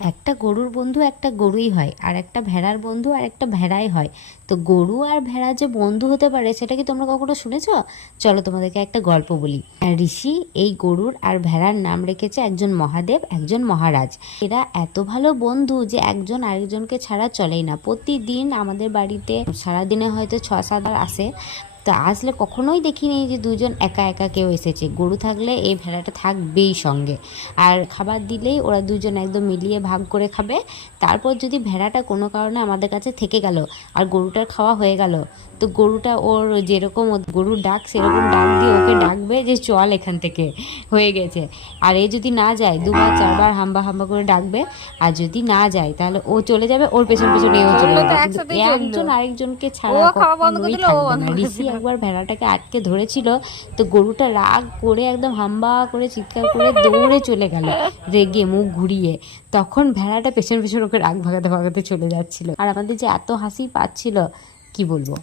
একটা গরুর বন্ধু একটা গরুই হয়, আর একটা ভেড়ার বন্ধু আর একটা ভেড়াই হয়। তো গরু আর ভেড়া যে বন্ধু হতে পারে সেটা কি তোমরা কখনো শুনেছো? চলো তোমাদেরকে একটা গল্প বলি। ঋষি এই গরুর আর ভেড়ার নাম রেখেছে একজন মহাদেব, একজন মহারাজ। এরা এত ভালো বন্ধু যে একজন আরেকজনকে ছাড়া চলেই না। প্রতিদিন আমাদের বাড়িতে সারাদিনে হয়তো 6-7 বার আসে। তো আসলে কখনোই দেখিনি যে দুজন একা একা কেউ এসেছে। গরু থাকলে এই ভেড়াটা থাকবেই সঙ্গে, আর খাবার দিলেই ওরা দুজন একদম মিলিয়ে ভাগ করে খাবে। তারপর যদি ভেড়াটা কোনো কারণে আমাদের কাছে থেকে গেল আর গরুটার খাওয়া হয়ে গেল, তো গরুটা ওর যেরকম গরুর ডাক সেরকম ডাক দিয়ে ওকে ডাকবে যে চল এখান থেকে, হয়ে গেছে। আর এ যদি না যায় 2-4 বার হাম্বা হাম্বা করে ডাকবে। আর যদি না যায় তাহলে ও চলে যাবে, ওর পেছন পেছনে এও চলে চললো তো যাবে, কিন্তু একসাথেই চললো। একজন আরেকজনকে ও ছাড়া খাওয়া বন্ধ করে কখনোই দিল, ও থাকবে বন্ধ না। করে ঋষি দিল। একবার ভেড়াটাকে আটকে ধরেছিল। তো গরুটা রাগ করে একদম হাম্বা করে চিৎকার করে দৌড়ে চলে গেল, রেগে মুখ ঘুরিয়ে। তখন ভেড়াটা পেছন পেছন ওকে রাগ ভাগাতে ভাগাতে চলে যাচ্ছিল, আর আমাদের যে এত হাসি পাচ্ছিল কি বলবো।